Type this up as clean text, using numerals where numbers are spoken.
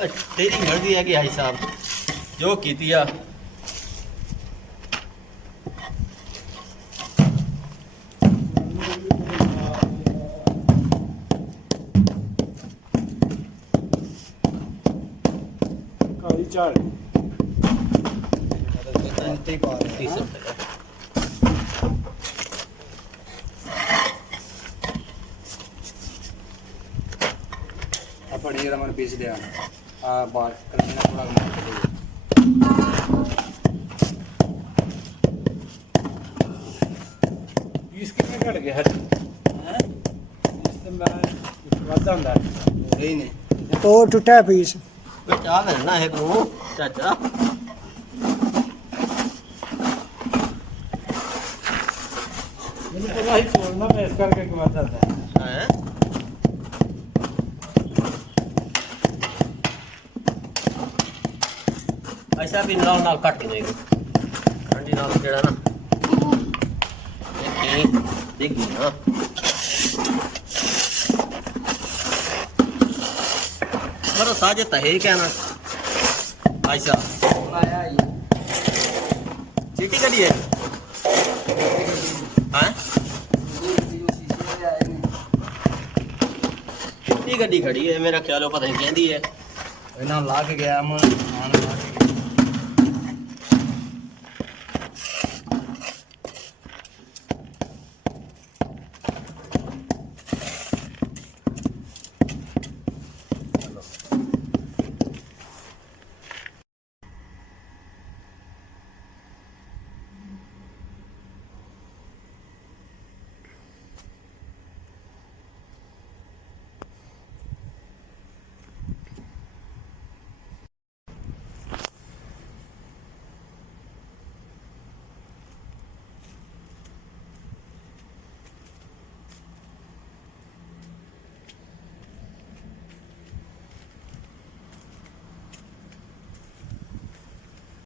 तेरी मर्जी है कि भाई साहब जो की दिया काली चाड़ पड़ी मन पीस दिया बाहर थोड़ा पीस कितने घट गया है वादा होंदा ही नहीं तो टूटा पीस चाह लेना है तू चाचा मैंने पता ही छोड़ना मैं इस करके वादा था है ऐसा भी नाल नाल कट नहीं ठंडी नाल जेड़ा ना देखी देखी ना मरो साजे तहे क्या ना ऐसा चीटी करी है हैं चीटी गड्डी खड़ी है मेरा ख्याल है पता नहीं कहती है ना ला के गया मैं